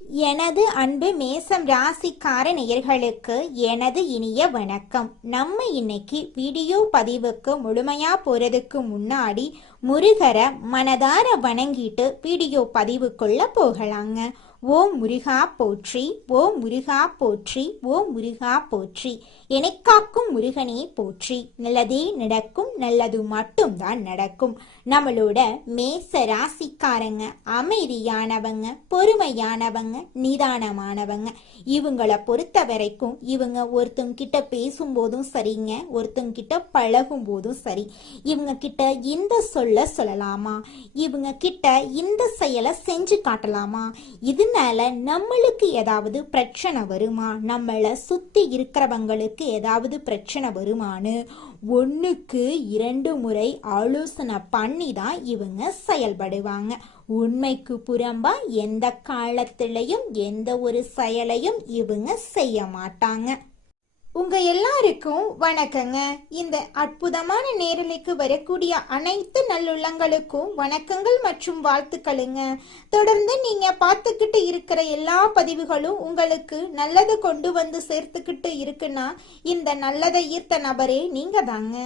எனது அன்பு மேசம் ராசிக்கார நேயர்களுக்கு எனது இனிய வணக்கம். நம்ம இன்னைக்கு வீடியோ பதிவுக்கு முழுமையா போறதுக்கு முன்னாடி முருகரை மனதார வணங்கிட்டு வீடியோ பதிவுக்குள்ள போகலாங்க. ஓம் முருகா போற்றி, ஓம் முருகா போற்றி, ஓம் முருகா போற்றி. எனக்காக்கும் முருகனே போற்றி. நல்லதே நடக்கும், நல்லது மட்டும்தான் நடக்கும். நம்மளோட மேச ராசிக்காரங்க அமைதியானவங்க, பொறுமையானவங்க, நிதானமானவங்க. இவங்கள பொறுத்த வரைக்கும் இவங்க ஒருத்தங்க கிட்ட பேசும்போதும் சரிங்க, ஒருத்தங்க கிட்ட பழகும் போதும் சரி, இவங்க கிட்ட இந்த சொல்ல சொல்லலாமா, இவங்க கிட்ட இந்த செயலை செஞ்சு காட்டலாமா, இதனால நம்மளுக்கு ஏதாவது பிரச்சனை வருமா, நம்மளை சுத்தி இருக்கிறவங்களுக்கு ஏதாவது பிரச்சனை வருமானு ஒண்ணுக்கு 2 முறை ஆலோசனை பண்ணி தான் இவங்க செயல்படுவாங்க. உண்மைக்கு புறம்பா எந்த காலத்திலையும் எந்த ஒரு செயலையும் இவங்க செய்ய மாட்டாங்க. உங்க எல்லாருக்கும் வணக்கங்க. இந்த அற்புதமான நேரலைக்கு வரக்கூடிய அனைத்து நல்லுள்ளங்களுக்கும் வணக்கங்கள் மற்றும் வாழ்த்துக்களுங்க. தொடர்ந்து நீங்க பார்த்துக்கிட்டு இருக்கிற எல்லா பதிவுகளும் உங்களுக்கு நல்லதை கொண்டு வந்து சேர்த்துக்கிட்டு இருக்குன்னா இந்த நல்லதை ஈர்த்த நபரே நீங்க தாங்க.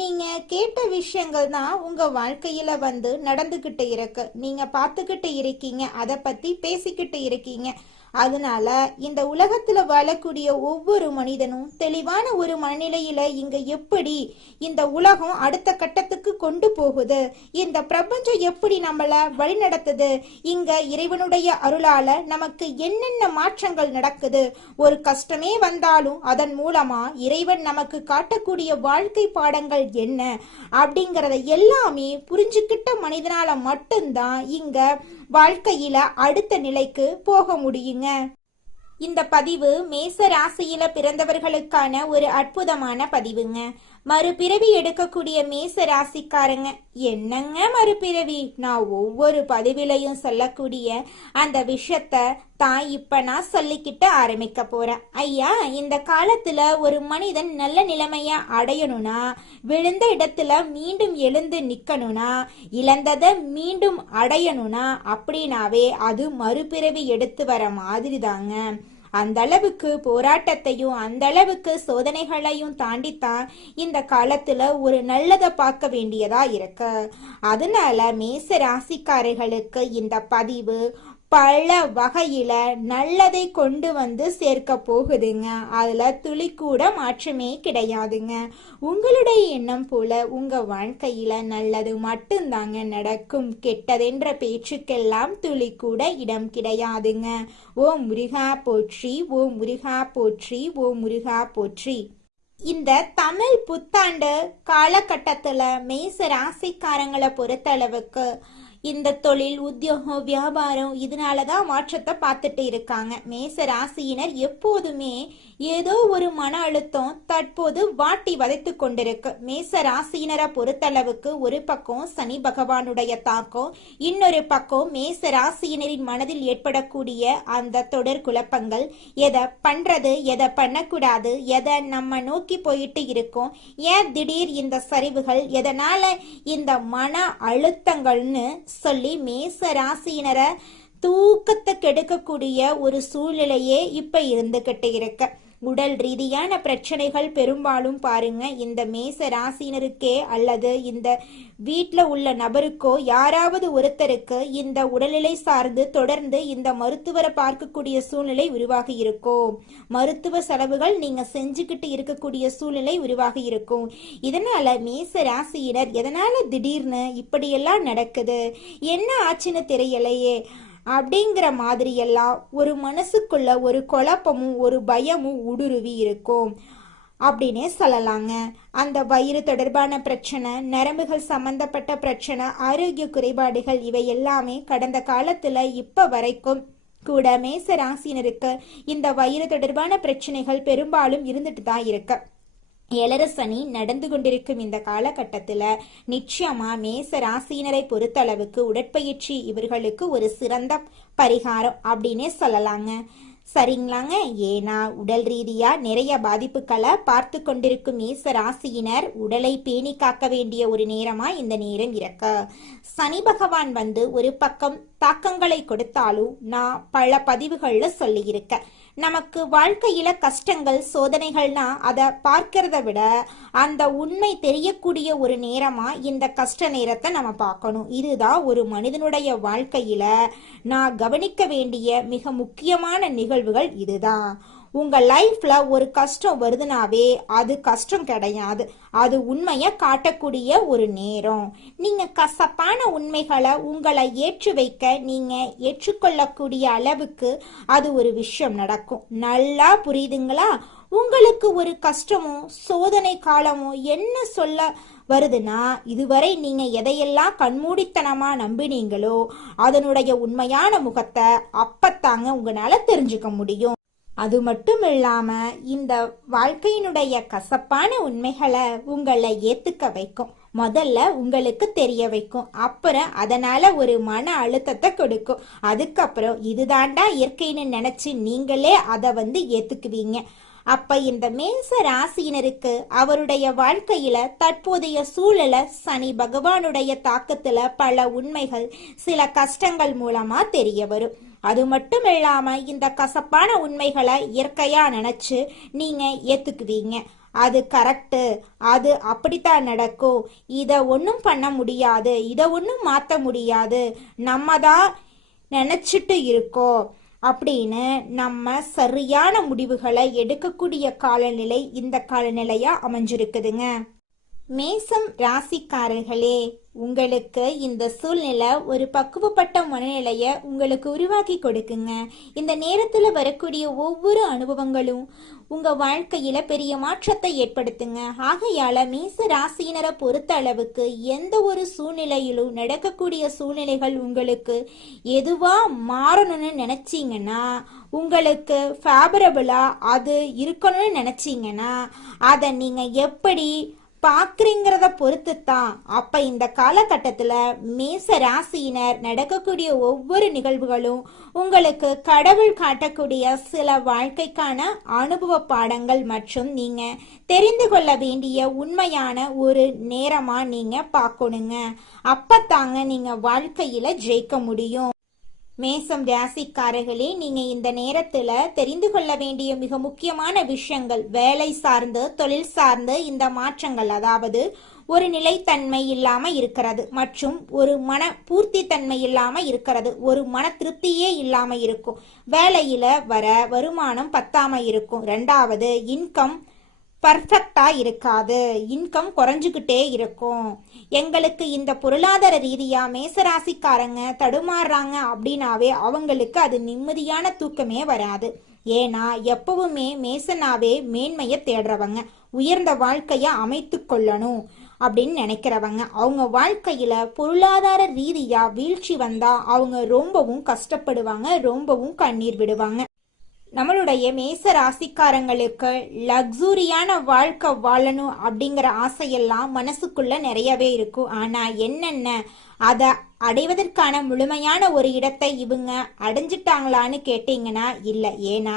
நீங்க கேட்ட விஷயங்கள் தான் உங்க வாழ்க்கையில வந்து நடந்துகிட்டு இருக்கு. நீங்க பார்த்துக்கிட்டு இருக்கீங்க, அதை பத்தி பேசிக்கிட்டு இருக்கீங்க. அதனால இந்த உலகத்துல வாழக்கூடிய ஒவ்வொரு மனிதனும் தெளிவான ஒரு மனநிலையில இங்க எப்படி இந்த உலகம் அடுத்த கட்டத்துக்கு கொண்டு போகுது, இந்த பிரபஞ்சம் எப்படி நம்மள வழிநடத்துது, இங்க இறைவனுடைய அருளால நமக்கு என்னென்ன மாற்றங்கள் நடக்குது, ஒரு கஷ்டமே வந்தாலும் அதன் மூலமா இறைவன் நமக்கு காட்டக்கூடிய வாழ்க்கை பாடங்கள் என்ன அப்படிங்கறத எல்லாமே புரிஞ்சுக்கிட்ட மனிதனால மட்டும்தான் இங்க வாழ்க்கையில அடுத்த நிலைக்கு போக முடியுங்க. இந்த பதிவு மேச ராசியில பிறந்தவர்களுக்கான ஒரு அற்புதமான பதிவுங்க. மறுபிறவி எடுக்கக்கூடிய மேச ராசிக்காரங்க, என்னங்க மறுபிறவி, நான் ஒவ்வொரு பதிவிலையும் சொல்லக்கூடிய அந்த விஷயத்த தான் இப்ப நான் சொல்லிக்கிட்டு ஆரம்பிக்க போறேன். ஐயா, இந்த காலத்துல ஒரு மனிதன் நல்ல நிலைமைய அடையணும்னா, விழுந்த இடத்துல மீண்டும் எழுந்து நிக்கணும்னா, இழந்ததை மீண்டும் அடையணும்னா அப்படின்னாவே அது மறுபிறவி எடுத்து வர மாதிரி தாங்க. அந்த அளவுக்கு போராட்டத்தையும் அந்த அளவுக்கு சோதனைகளையும் தாண்டித்தான் இந்த காலத்துல ஒரு நல்லதை பார்க்க வேண்டியதா இருக்கு. அதனால மேச ராசிக்காரர்களுக்கு இந்த பதிவு பல வகையில நல்லதை கொண்டு வந்து சேர்க்க போகுதுங்க. அதுல துளி கூட மாற்றமே கிடையாதுங்க. உங்களுடைய எண்ணம் போல உங்க வாழ்க்கையில நல்லது மட்டும்தாங்க நடக்கும். கெட்டதென்ற பேச்சுக்கெல்லாம் துளி கூட இடம் கிடையாதுங்க. ஓம் முருகா போற்றி, ஓம் முருகா போற்றி, ஓம் முருகா போற்றி. இந்த தமிழ் புத்தாண்டு காலகட்டத்துல மேச ராசிக்காரங்களை பொறுத்தளவுக்கு இந்த தொழில், உத்தியோகம், வியாபாரம் இதனாலதான் மாற்றத்தை பார்த்துட்டு இருக்காங்க. மேச ராசியினர் எப்போதுமே ஏதோ ஒரு மன அழுத்தம் தற்போது வாட்டி வதைத்து கொண்டிருக்கு. மேச ராசியினரை பொறுத்தளவுக்கு ஒரு பக்கம் சனி பகவானுடைய தாக்கம், இன்னொரு பக்கம் மேச ராசியினரின் மனதில் ஏற்படக்கூடிய அந்த தொடர் குழப்பங்கள், எதை பண்றது எதை பண்ணக்கூடாது, எதை நம்ம நோக்கி போயிட்டு இருக்கோம், ஏன் திடீர் இந்த சரிவுகள், எதனால இந்த மன அழுத்தங்கள்னு சொல்லி மேச ராசியினரை தூக்கத்தை கெடுக்கக்கூடிய ஒரு சூழ்நிலையே இப்ப இருந்துகிட்டு இருக்கு. உடல் ரீதியான பிரச்சனைகள் பெரும்பாலும் பாருங்க இந்த மேச ராசினருக்கே அல்லது இந்த வீட்டில் உள்ள நபருக்கோ யாராவது ஒருத்தருக்கு இந்த உடல்நிலை சார்ந்து தொடர்ந்து இந்த மருத்துவரை பார்க்கக்கூடிய சூழ்நிலை உருவாகி இருக்கும். மருத்துவ செலவுகள் நீங்க செஞ்சுக்கிட்டு இருக்கக்கூடிய சூழ்நிலை உருவாகி இருக்கும். இதனால மேச ராசியினர் எதனால திடீர்னு இப்படியெல்லாம் நடக்குது, என்ன ஆச்சுன்னு தெரியலையே அப்படிங்கிற மாதிரி எல்லாம் ஒரு மனசுக்குள்ள ஒரு குழப்பமும் ஒரு பயமும் ஊடுருவி இருக்கும் அப்படின்னே சொல்லலாங்க. அந்த வயிறு தொடர்பான பிரச்சனை, நரம்புகள் சம்பந்தப்பட்ட பிரச்சனை, ஆரோக்கிய குறைபாடுகள் இவை எல்லாமே கடந்த காலத்துல இப்ப வரைக்கும் கூட மேச ராசினருக்கு இந்த வயிறு தொடர்பான பிரச்சனைகள் பெரும்பாலும் இருந்துட்டு தான் இருக்கு. ஏழரசனி நடந்து கொண்டிருக்கும் இந்த காலகட்டத்துல நிச்சயமா மேச ராசியினரை பொறுத்தளவுக்கு உடற்பயிற்சி இவர்களுக்கு ஒரு சிறந்த பரிகாரம் அப்படின்னே சொல்லலாங்க. சரிங்களாங்க. ஏன்னா உடல் ரீதியா நிறைய பாதிப்புகளை பார்த்து கொண்டிருக்கும் மேச ராசியினர் உடலை பேணி காக்க வேண்டிய ஒரு நேரமா இந்த நேரம் இருக்கு. சனி பகவான் வந்து ஒரு பக்கம் தாக்கங்களை கொடுத்தாலும் நான் பல பதிவுகள்ல சொல்லியிருக்கேன். நமக்கு வாழ்க்கையில கஷ்டங்கள் சோதனைகள்னா அதை பார்க்கறத விட அந்த உண்மை தெரியக்கூடிய ஒரு நேரமா இந்த கஷ்ட நேரத்தை நம்ம பார்க்கணும். இதுதான் ஒரு மனிதனுடைய வாழ்க்கையில நான் கவனிக்க வேண்டிய மிக முக்கியமான நிகழ்வுகள். இதுதான் உங்க லைஃப்ல ஒரு கஷ்டம் வருதுனாவே அது கஷ்டம் கிடையாது, அது உண்மையை காட்டக்கூடிய ஒரு நேரம். நீங்க கசப்பான உண்மைகளை உங்களை ஏற்று வைக்க நீங்க ஏற்றுக்கொள்ளக்கூடிய அளவுக்கு அது ஒரு விஷயம் நடக்கும். நல்லா புரியுதுங்களா? உங்களுக்கு ஒரு கஷ்டமோ சோதனை காலமோ என்ன சொல்ல வருதுன்னா, இதுவரை நீங்க எதையெல்லாம் கண்மூடித்தனமா நம்பினீங்களோ அதனுடைய உண்மையான முகத்தை அப்பத்தாங்க உங்களால தெரிஞ்சுக்க முடியும். அது மட்டும் இல்லாம இந்த வாழ்க்கையினுடைய கசப்பான உண்மைகளை உங்களை ஏத்துக்க வைக்கும். முதல்ல உங்களுக்கு தெரிய வைக்கும், அப்புறம் அதனால ஒரு மன அழுத்தத்தை கொடுக்கும். அதுக்கப்புறம் இதுதாண்டா இயற்கைன்னு நினைச்சு நீங்களே அதை ஏத்துக்குவீங்க. அப்ப இந்த மேச ராசியினருக்கு அவருடைய வாழ்க்கையில தற்போதைய சூழல சனி பகவானுடைய தாக்கத்துல பல உண்மைகள் சில கஷ்டங்கள் மூலமா தெரிய வரும். அது மட்டும் இல்லாம இந்த கசப்பான உண்மைகளை இயற்கையா நினைச்சு நீங்க ஏத்துக்குவீங்க. அது கரெக்டு, அது அப்படித்தான் நடக்கும், இதை ஒன்றும் பண்ண முடியாது, இதை ஒன்றும் மாற்ற முடியாது, நம்ம தான் நினைச்சிட்டு இருக்கோம் அப்படின்னு நம்ம சரியான முடிவுகளை எடுக்கக்கூடிய காலநிலை இந்த காலநிலையா அமைஞ்சிருக்குதுங்க. மேசம் ராசிக்காரர்களே, உங்களுக்கு இந்த சூழ்நிலை ஒரு பக்குவப்பட்ட மனநிலைய உங்களுக்கு உருவாக்கி கொடுக்குங்க. இந்த நேரத்துல வரக்கூடிய ஒவ்வொரு அனுபவங்களும் உங்க வாழ்க்கையில பெரிய மாற்றத்தை ஏற்படுத்துங்க. ஆகையால மேச ராசியினரை பொறுத்த அளவுக்கு எந்த ஒரு சூழ்நிலையிலும் நடக்கக்கூடிய சூழ்நிலைகள் உங்களுக்கு எதுவா மாறணும்னு நினைச்சீங்கன்னா, உங்களுக்கு ஃபேவரபிளா அது இருக்கணும்னு நினைச்சீங்கன்னா அதை நீங்க எப்படி பாக்குறீங்கிறத பொறுத்து தான். அப்ப இந்த காலகட்டத்துல மேச ராசியினர் நடக்கக்கூடிய ஒவ்வொரு நிகழ்வுகளும் உங்களுக்கு கடவுள் காட்டக்கூடிய சில வாழ்க்கைக்கான அனுபவ பாடங்கள் மற்றும் நீங்க தெரிந்து கொள்ள வேண்டிய உண்மையான ஒரு நேரமா நீங்க பார்க்கணுங்க. அப்பத்தாங்க நீங்க வாழ்க்கையில ஜெயிக்க முடியும். மேசம் ராசிக்காரர்களே, நீங்க இந்த நேரத்துல தெரிந்து கொள்ள வேண்டிய மிக முக்கியமான விஷயங்கள் வேலை சார்ந்து தொழில் சார்ந்து இந்த மாற்றங்கள், அதாவது ஒரு நிலைத்தன்மை இல்லாம இருக்கிறது மற்றும் ஒரு மன பூர்த்தி தன்மை இல்லாம இருக்கிறது, ஒரு மன திருப்தியே இல்லாம இருக்கும், வேலையில வர வருமானம் பத்தாம இருக்கும், ரெண்டாவது இன்கம் பர்ஃபெக்டா இருக்காது, இன்கம் குறைஞ்சுக்கிட்டே இருக்கும். எங்களுக்கு இந்த பொருளாதார ரீதியா மேசராசிக்காரங்க தடுமாறுறாங்க அப்படின்னாவே அவங்களுக்கு அது நிம்மதியான தூக்கமே வராது. ஏன்னா எப்பவுமே மேசனாவே மேன்மையை தேடுறவங்க, உயர்ந்த வாழ்க்கைய அமைத்து கொள்ளணும் அப்படின்னு நினைக்கிறவங்க. அவங்க வாழ்க்கையில பொருளாதார ரீதியா வீழ்ச்சி வந்தா அவங்க ரொம்பவும் கஷ்டப்படுவாங்க, ரொம்பவும் கண்ணீர் விடுவாங்க. நம்மளுடைய மேச ராசிக்காரங்களுக்கு லக்ஸூரியான வாழ்க்கை வாழணும் அப்படிங்கிற ஆசையெல்லாம் மனசுக்குள்ள நிறையவே இருக்கும். ஆனா என்னென்ன அதை அடைவதற்கான முழுமையான ஒரு இடத்தை இவங்க அடைஞ்சிட்டாங்களான்னு கேட்டீங்கன்னா இல்லை. ஏன்னா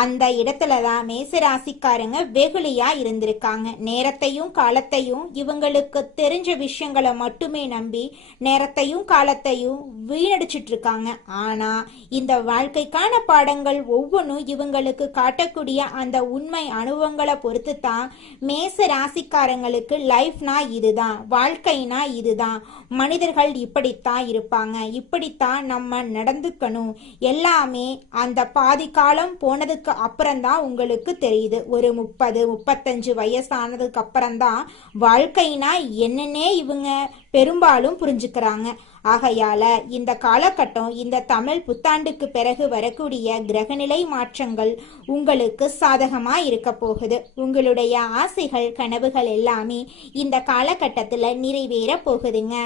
அந்த இடத்துல தான் மேசராசிக்காரங்க வெகுளியா இருந்திருக்காங்க. நேரத்தையும் காலத்தையும் இவங்களுக்கு தெரிஞ்ச விஷயங்களை மட்டுமே நம்பி நேரத்தையும் காலத்தையும் வீணடிச்சிட்டு இருக்காங்க. ஆனா இந்த வாழ்க்கைக்கான பாடங்கள் ஒவ்வொன்றும் இவங்களுக்கு காட்டக்கூடிய அந்த உண்மை அனுபவங்களை பொறுத்து தான் மேச ராசிக்காரங்களுக்கு லைஃப்னா இதுதான், வாழ்க்கைனா இதுதான், மனிதர்கள் இப்படித்தான் இருப்பாங்க, இப்படித்தான் நம்ம நடந்துக்கணும், எல்லாமே அந்த பாதி காலம் போனதுக்கு அப்புறம்தான் உங்களுக்கு தெரியுது. ஒரு 30-35 வயசானதுக்கு அப்புறம்தான் வாழ்க்கைனா என்னன்னே இவங்க பெரும்பாலும் புரிஞ்சுக்கிறாங்க. ஆகையால இந்த காலகட்டம், இந்த தமிழ் புத்தாண்டுக்கு பிறகு வரக்கூடிய கிரகநிலை மாற்றங்கள் உங்களுக்கு சாதகமா இருக்க போகுது. உங்களுடைய ஆசைகள் கனவுகள் எல்லாமே இந்த காலகட்டத்துல நிறைவேற போகுதுங்க.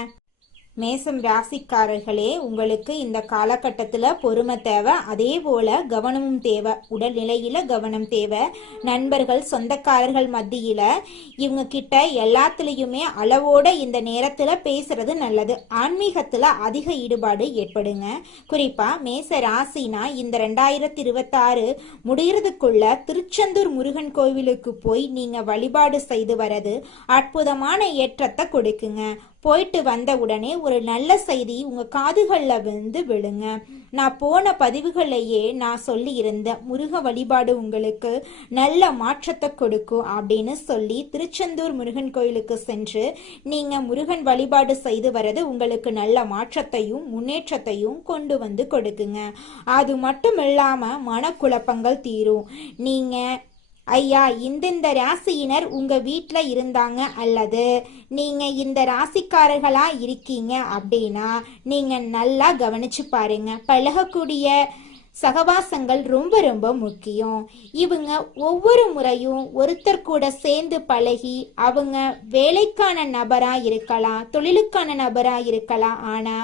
மேசம் ராசிக்காரர்களே, உங்களுக்கு இந்த காலகட்டத்தில் பொறுமை தேவை, அதே போல கவனமும் தேவை. உடல்நிலையில கவனம் தேவை. நண்பர்கள் சொந்தக்காரர்கள் மத்தியில இவங்க கிட்ட எல்லாத்துலேயுமே அளவோட இந்த நேரத்தில் பேசுறது நல்லது. ஆன்மீகத்தில் அதிக ஈடுபாடு ஏற்படுங்க. குறிப்பா மேச ராசினா இந்த 2026 முடிகிறதுக்குள்ள திருச்செந்தூர் முருகன் கோவிலுக்கு போய் நீங்க வழிபாடு செய்து வரது அற்புதமான ஏற்றத்தை கொடுக்குங்க. போயிட்டு வந்த உடனே ஒரு நல்ல செய்தி உங்க காதுகளில் வந்து விழுங்க. நான் போன பதிவுகளையே நான் சொல்லி இருந்தேன், முருக வழிபாடு உங்களுக்கு நல்ல மாற்றத்தை கொடுக்கும் அப்படின்னு சொல்லி திருச்செந்தூர் முருகன் கோயிலுக்கு சென்று நீங்க முருகன் வழிபாடு செய்து வரது உங்களுக்கு நல்ல மாற்றத்தையும் முன்னேற்றத்தையும் கொண்டு வந்து கொடுக்குங்க. அது மட்டும் இல்லாம மனக்குழப்பங்கள் தீரும். நீங்க ஐயா இந்த ராசியினர் உங்க வீட்டில் இருந்தாங்க அல்லது நீங்க இந்த ராசிக்காரர்களா இருக்கீங்க அப்படின்னா நீங்க நல்லா கவனிச்சு பாருங்க. பழகக்கூடிய சகவாசங்கள் ரொம்ப ரொம்ப முக்கியம். இவங்க ஒவ்வொரு முறையும் ஒருத்தர் கூட சேர்ந்து பழகி அவங்க வேலைக்கான நபரா இருக்கலாம், தொழிலுக்கான நபரா இருக்கலாம். ஆனா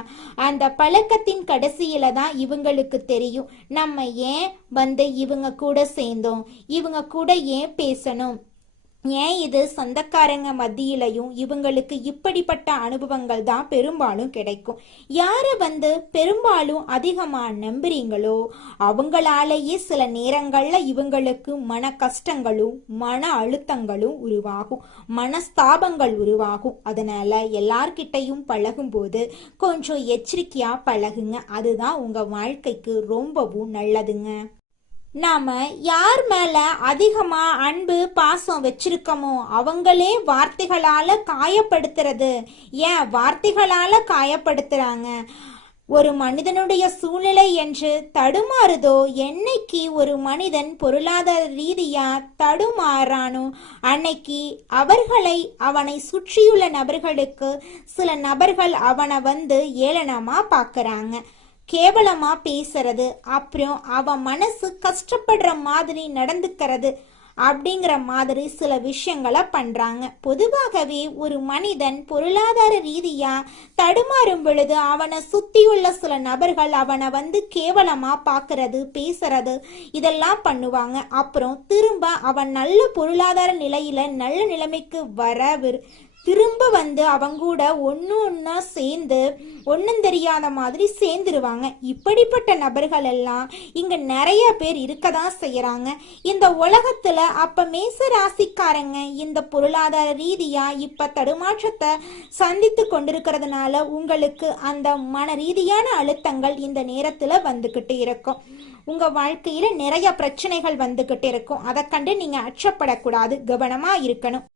அந்த பழக்கத்தின் கடைசியில தான் இவங்களுக்கு தெரியும் நம்ம ஏன் வந்து இவங்க கூட சேர்ந்தோம், இவங்க கூட ஏன் பேசணும், ஏன் இது சொந்தக்காரங்க மத்தியிலையும் இவங்களுக்கு இப்படிப்பட்ட அனுபவங்கள் தான் பெரும்பாலும் கிடைக்கும். யாரை வந்து பெரும்பாலும் அதிகமா நம்புறீங்களோ அவங்களாலேயே சில நேரங்கள்ல இவங்களுக்கு மன கஷ்டங்களும் மன அழுத்தங்களும் உருவாகும், மனஸ்தாபங்கள் உருவாகும். அதனால எல்லார்கிட்டையும் பழகும் போது கொஞ்சம் எச்சரிக்கையா பழகுங்க. அதுதான் உங்க வாழ்க்கைக்கு ரொம்பவும் நல்லதுங்க. நாம யார் மேல அதிகமா அன்பு பாசம் வச்சிருக்கோமோ அவங்களே வார்த்தைகளால காயப்படுத்துறது. ஏன் வார்த்தைகளால காயப்படுத்துறாங்க? ஒரு மனிதனுடைய சூழ்நிலை என்று தடுமாறுதோ, என்னைக்கு ஒரு மனிதன் பொருளாதார ரீதியா தடுமாறானோ அன்னைக்கு அவனை சுற்றியுள்ள நபர்களுக்கு சில நபர்கள் அவனை வந்து ஏளனமா பாக்குறாங்க, கேவலமா பேசுறது, அப்புறம் அவன் மனசு கஷ்டப்படுற மாதிரி நடந்துக்கிறது அப்படிங்கிற மாதிரி சில விஷயங்களை பண்றாங்க. பொதுவாகவே ஒரு மனிதன் பொருளாதார ரீதியா தடுமாறும் பொழுது அவனை சுத்தியுள்ள சில நபர்கள் அவனை வந்து கேவலமா பாக்குறது, பேசுறது இதெல்லாம் பண்ணுவாங்க. அப்புறம் திரும்ப அவன் நல்ல பொருளாதார நிலையில நல்ல நிலைமைக்கு திரும்ப வந்து அவங்க கூட ஒன்னா சேர்ந்து ஒன்னும் தெரியாத மாதிரி சேர்ந்துருவாங்க. இப்படிப்பட்ட நபர்கள் எல்லாம் இங்க நிறைய பேர் இருக்கதான் செய்யறாங்க இந்த உலகத்துல. அப்ப மேச ராசிக்காரங்க இந்த பொருளாதார ரீதியா இப்ப தடுமாற்றத்தை சந்தித்து கொண்டிருக்கிறதுனால உங்களுக்கு அந்த மன ரீதியான அழுத்தங்கள் இந்த நேரத்துல வந்துகிட்டு இருக்கும். உங்க வாழ்க்கையில நிறைய பிரச்சனைகள் வந்துகிட்டு இருக்கும். அதை கண்டு நீங்க அச்சப்படக்கூடாது, கவனமா இருக்கணும்.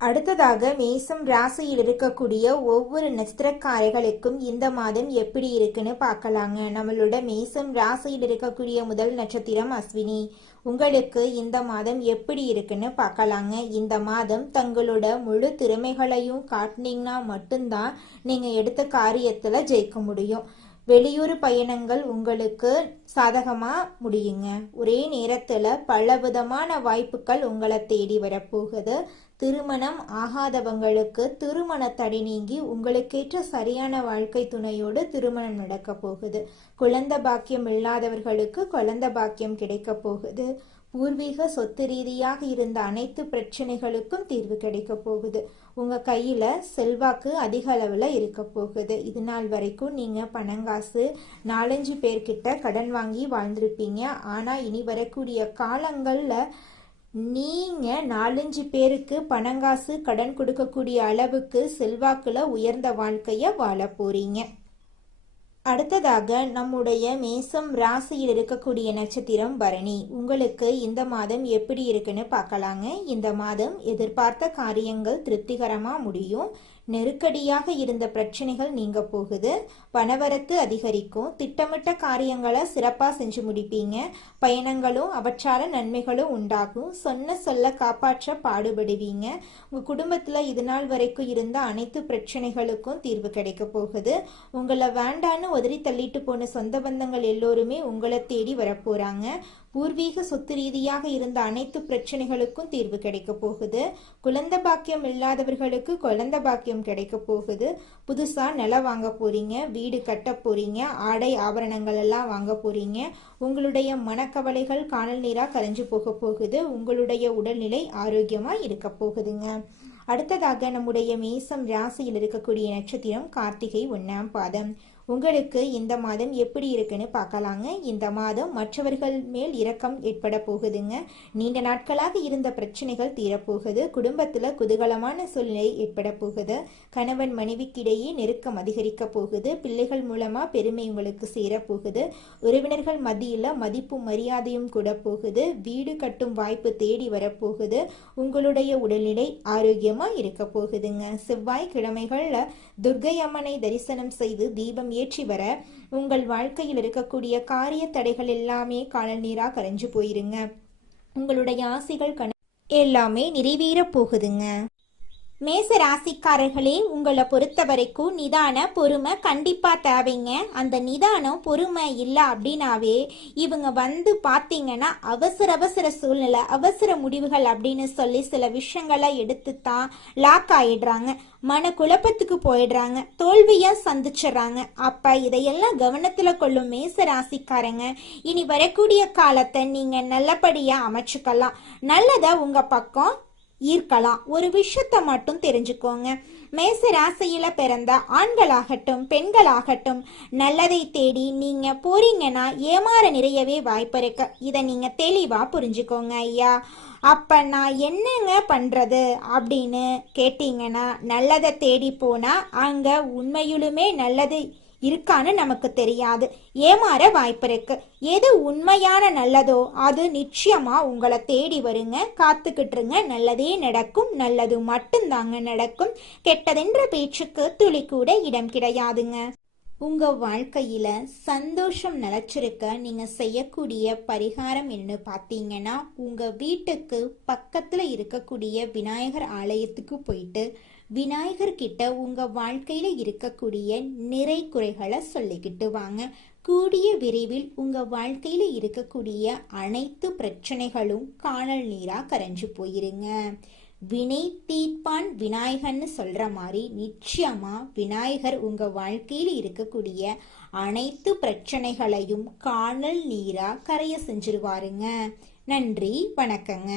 அடுத்ததாக மேசம் ராசியில் இருக்கக்கூடிய ஒவ்வொரு நட்சத்திரக்காரர்களுக்கும் இந்த மாதம் எப்படி இருக்குன்னு பார்க்கலாங்க. நம்மளோட மேசம் ராசியில் இருக்கக்கூடிய முதல் நட்சத்திரம் அஸ்வினி. உங்களுக்கு இந்த மாதம் எப்படி இருக்குன்னு பார்க்கலாங்க. இந்த மாதம் தங்களோட முழு திறமைகளையும் காட்டினீங்கன்னா மட்டும்தான் நீங்க எடுத்த காரியத்துல ஜெயிக்க முடியும். வெளியூர் பயணங்கள் உங்களுக்கு சாதகமா முடியுங்க. ஒரே நேரத்துல பலவிதமான வாய்ப்புகள் உங்களை தேடி வரப்போகுது. திருமணம் ஆகாதவங்களுக்கு திருமண தடை நீங்கி உங்களுக்கேற்ற சரியான வாழ்க்கை துணையோடு திருமணம் நடக்க போகுது. குழந்தை பாக்கியம் இல்லாதவர்களுக்கு குழந்தை பாக்கியம் கிடைக்க போகுது. பூர்வீக சொத்து ரீதியாக இருந்த அனைத்து பிரச்சனைகளுக்கும் தீர்வு கிடைக்க போகுது. உங்க கையில செல்வாக்கு அதிக அளவுல இருக்க போகுது. இது நாள் வரைக்கும் நீங்க பணங்காசு 4-5 பேர்கிட்ட கடன் வாங்கி வாழ்ந்திருப்பீங்க. ஆனா இனி வரக்கூடிய காலங்கள்ல நீங்க 4-5 பேருக்கு பணங்காசு கடன் கொடுக்கக்கூடிய அளவுக்கு செல்வாக்குல உயர்ந்த வாழ்க்கைய வாழ போறீங்க. அடுத்ததாக நம்முடைய மேசம் ராசியில் இருக்கக்கூடிய நட்சத்திரம் பரணி. உங்களுக்கு இந்த மாதம் எப்படி இருக்குன்னு பார்க்கலாங்க. இந்த மாதம் எதிர்பார்த்த காரியங்கள் திருப்திகரமா முடியும். நெருக்கடியாக இருந்த பிரச்சனைகள் நீங்க போகுது. பணவரத்து அதிகரிக்கும். திட்டமிட்ட காரியங்களை சிறப்பா செஞ்சு முடிப்பீங்க. பயணங்களும் அவற்றால நன்மைகளும் உண்டாகும். சொன்ன சொல்ல காப்பாற்ற பாடுபடுவீங்க. உங்க குடும்பத்துல இது நாள் வரைக்கும் இருந்த அனைத்து பிரச்சனைகளுக்கும் தீர்வு கிடைக்க போகுது. உங்களை வேண்டான்னு உதறி தள்ளிட்டு போன சொந்த பந்தங்கள் எல்லோருமே உங்களை தேடி வரப்போறாங்க. பூர்வீக சொத்து ரீதியாக இருந்த அனைத்து பிரச்சனைகளுக்கும் தீர்வு கிடைக்க போகுது. குழந்தை பாக்கியம் இல்லாதவர்களுக்கு குழந்தை பாக்கியம் கிடைக்க போகுது. புதுசா நிலம் வாங்க போறீங்க, வீடு கட்ட போறீங்க, ஆடை ஆபரணங்கள் எல்லாம் வாங்க போறீங்க. உங்களுடைய மனக்கவலைகள் காணல் நீரா கரைஞ்சு போக போகுது. உங்களுடைய உடல்நிலை ஆரோக்கியமா இருக்க போகுதுங்க. அடுத்ததாக நம்முடைய மேசம் ராசியில் இருக்கக்கூடிய நட்சத்திரம் கார்த்திகை 1ஆம் பாதம். உங்களுக்கு இந்த மாதம் எப்படி இருக்குன்னு பார்க்கலாங்க. இந்த மாதம் மற்றவர்கள் மேல் இரக்கம் ஏற்பட போகுதுங்க. நீண்ட நாட்களாக இருந்த பிரச்சனைகள் தீரப்போகுது. குடும்பத்துல குதூகலமான சூழ்நிலை ஏற்பட போகுது. கணவன் மனைவிக்கிடையே நெருக்கம் அதிகரிக்க போகுது. பிள்ளைகள் மூலமா பெருமை உங்களுக்கு சேரப்போகுது. உறவினர்கள் மத்தியில மதிப்பும் மரியாதையும் கூட போகுது. வீடு கட்டும் வாய்ப்பு தேடி வரப்போகுது. உங்களுடைய உடல்நிலை ஆரோக்கியமா இருக்க போகுதுங்க. செவ்வாய்க்கிழமைகள்ல துர்க்கை அம்மனை தரிசனம் செய்து தீபம் ஏற்றி வர உங்கள் வாழ்க்கையில் இருக்கக்கூடிய காரிய தடைகள் எல்லாமே காணல் நீரா கரைஞ்சு போயிருங்க. உங்களுடைய ஆசைகள் எல்லாமே நிறைவேற போகுதுங்க. மேச ராசிக்காரர்களே, உங்களை பொறுத்த வரைக்கும் நிதான பொறுமை கண்டிப்பா தேவைங்க. அந்த நிதானம் பொறுமை இல்லை அப்படின்னாவே இவங்க பார்த்தீங்கன்னா அவசர சூழ்நிலை, அவசர முடிவுகள் அப்படின்னு சொல்லி சில விஷயங்களை எடுத்துத்தான் லாக் ஆயிடுறாங்க. மன குழப்பத்துக்கு போயிடுறாங்க, தோல்வியா சந்திச்சிடறாங்க. அப்ப இதையெல்லாம் கவனத்துல கொள்ளும் மேச ராசிக்காரங்க, இனி வரக்கூடிய காலத்தை நீங்க நல்லபடியா அமைச்சுக்கலாம். நல்லதை உங்க பக்கம் ஈர்க்கலாம். ஒரு விஷயத்த மட்டும் தெரிஞ்சுக்கோங்க. மேச ராசியில பிறந்த ஆண்களாகட்டும் பெண்களாகட்டும் நல்லதை தேடி நீங்க போறீங்கன்னா ஏமாற நிறையவே வாய்ப்பு இருக்கு. இதை நீங்க தெளிவா புரிஞ்சுக்கோங்க ஐயா. அப்ப நான் என்னங்க பண்றது அப்படின்னு கேட்டீங்கன்னா, நல்லதை தேடி போனா அங்க உண்மையிலுமே நல்லது இருக்கான்னு நமக்கு தெரியாது, ஏமாற வாய்ப்பு இருக்கு. எது உண்மையான நல்லதோ அது நிச்சயமா உங்களை தேடி வருங்க. காத்துக்கிட்டுருங்க, நல்லதே நடக்கும். நல்லது மட்டும்தாங்க நடக்கும். கெட்டதென்ற பேச்சுக்கு துளி கூட இடம் கிடையாதுங்க. உங்க வாழ்க்கையில சந்தோஷம் நிலைச்சிருக்க நீங்க செய்யக்கூடிய பரிகாரம் என்னன்னு பார்த்தீங்கன்னா, உங்க வீட்டுக்கு பக்கத்துல இருக்கக்கூடிய விநாயகர் ஆலயத்துக்கு போயிட்டு விநாயகர் கிட்ட உங்க வாழ்க்கையில இருக்கக்கூடிய நிறை குறைகளை சொல்லிக்கிட்டு வாங்க. கூடிய விரைவில் உங்க வாழ்க்கையில இருக்கக்கூடிய அனைத்து பிரச்சனைகளும் காணல் நீரா கரைஞ்சு போயிருங்க. வினை தீர்ப்பான் விநாயகர்னு சொல்ற மாதிரி நிச்சயமா விநாயகர் உங்க வாழ்க்கையில் இருக்கக்கூடிய அனைத்து பிரச்சனைகளையும் காணல் நீரா கரைய செஞ்சிருவாருங்க. நன்றி, வணக்கங்க.